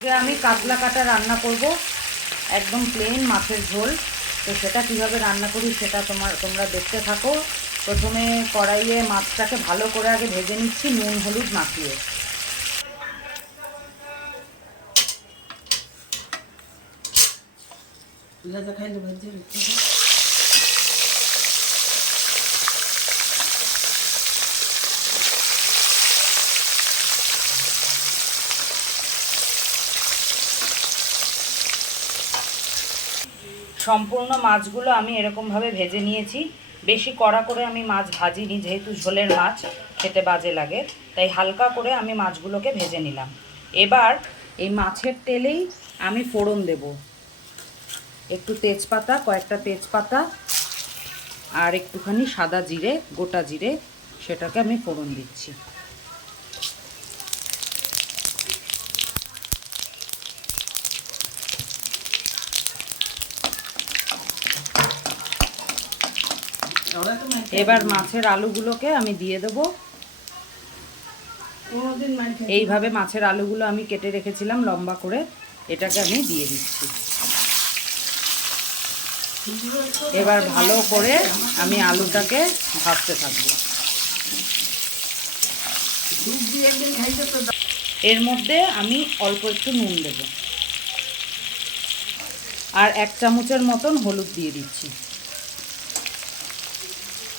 আজকে আমি কাতলা কাটা রান্না করব, একদম প্লেন মাছের ঝোল। তো সেটা কীভাবে রান্না করি সেটা তোমার, তোমরা দেখতে থাকো। প্রথমে কড়াইয়ে মাছটাকে ভালো করে আগে ভেজে নিচ্ছি, নুন, হলুদ মাখিয়ে। খাইলে ভাজি সম্পূর্ণ মাছগুলো আমি এরকমভাবে ভেজে নিয়েছি। বেশি কড়া করে আমি মাছ ভাজিনি, যেহেতু ঝোলের মাছ, খেতে বাজে লাগে। তাই হালকা করে আমি মাছগুলোকে ভেজে নিলাম। এবার এই মাছের তেলেই আমি ফোড়ন দেব। একটু তেজপাতা, কয়েকটা তেজপাতা, আর একটুখানি সাদা জিরে, গোটা জিরে, সেটাকে আমি ফোড়ন দিচ্ছি। এবার মাছের আলুগুলোকে আমি দিয়ে দেবো। এইভাবে মাছের আলুগুলো আমি কেটে রেখেছিলাম লম্বা করে। এটাকে আমি দিয়ে দিচ্ছি। এবার ভালো করে আমি আলুটাকে ভাজতে থাকব। এর মধ্যে আমি অল্প একটু নুন দেব। আর এক চামচের মতন হলুদ দিয়ে দিচ্ছি।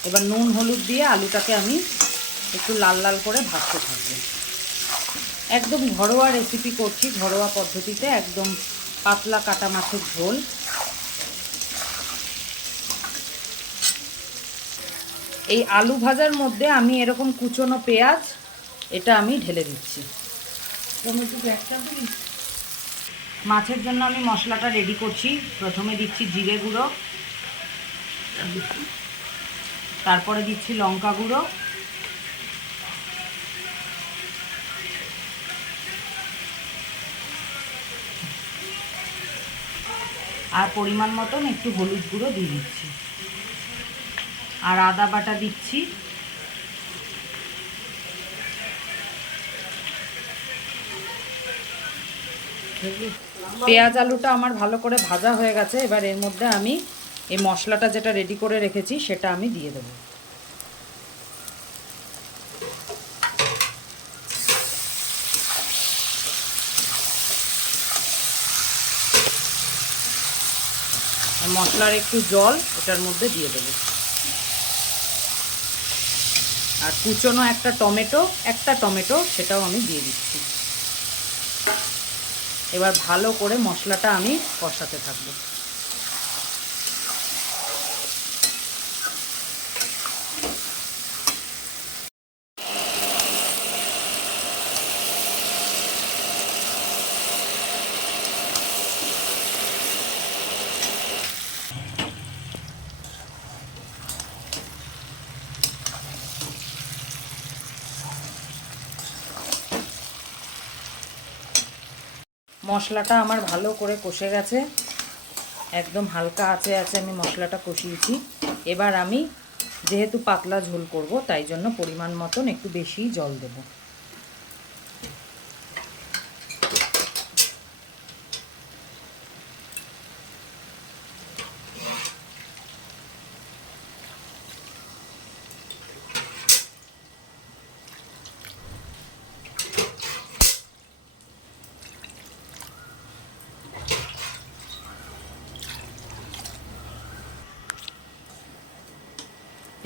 এবার নুন, হলুদ দিয়ে আলুটাকে আমি একটু লাল লাল করে ভাজতে থাকব। একদম ঘরোয়া রেসিপি করছি, ঘরোয়া পদ্ধতিতে একদম পাতলা কাটা মাছের ঝোল। এই আলু ভাজার মধ্যে আমি এরকম কুচনো পেঁয়াজ, এটা আমি ঢেলে দিচ্ছি। মাছের জন্য আমি মশলাটা রেডি করছি। প্রথমে দিচ্ছি জিরে গুঁড়ো। তারপরে দিচ্ছি লঙ্কা গুঁড়ো। আর পরিমাণ মতন একটু হলুদ গুঁড়ো দিয়ে দিচ্ছি। আর আদা বাটা দিচ্ছি। পেঁয়াজ আলুটা আমার ভালো করে ভাজা হয়ে গেছে। এবার এর মধ্যে আমি এই মশলাটা যেটা রেডি করে রেখেছি, সেটা আমি দিয়ে দেবো। মশলার একটু জল এটার মধ্যে দিয়ে দেবো। আর কুচনো একটা টমেটো একটা টমেটো সেটাও আমি দিয়ে দিচ্ছি। এবার ভালো করে মশলাটা আমি কষাতে থাকব। মশলাটা আমার ভালো করে কষে গেছে। একদম হালকা আছে আছে আমি মশলাটা কষিয়েছি। এবার আমি যেহেতু পাতলা ঝোল করব, তাই জন্য পরিমাণ মতন একটু বেশি জল দেব।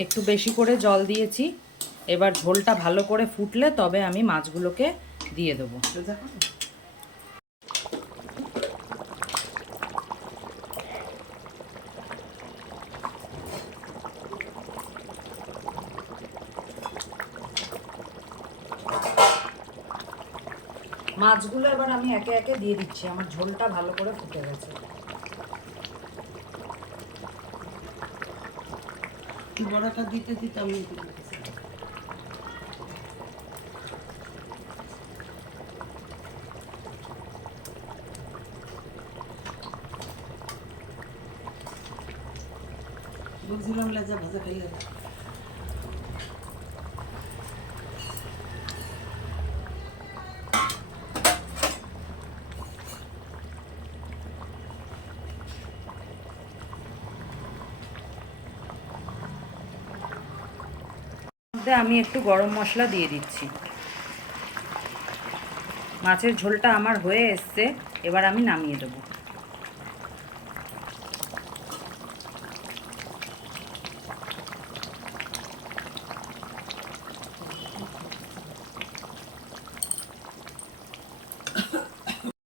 একটু বেশি করে জল দিয়েছি। এবার ঝোলটা ভালো করে ফুটলে তবে আমি মাছগুলোকে দিয়ে দেবো? মাছগুলো এবার আমি একে একে দিয়ে দিচ্ছি। আমার ঝোলটা ভালো করে ফুটে গেছে। বড়াটা দিতে দিতে আমি বুঝলাম লাজা ভাজা খাইলে মধ্যে আমি একটু গরম মশলা দিয়ে দিচ্ছি। মাছের ঝোলটা আমার হয়ে এসছে, এবার আমি নামিয়ে দেবো।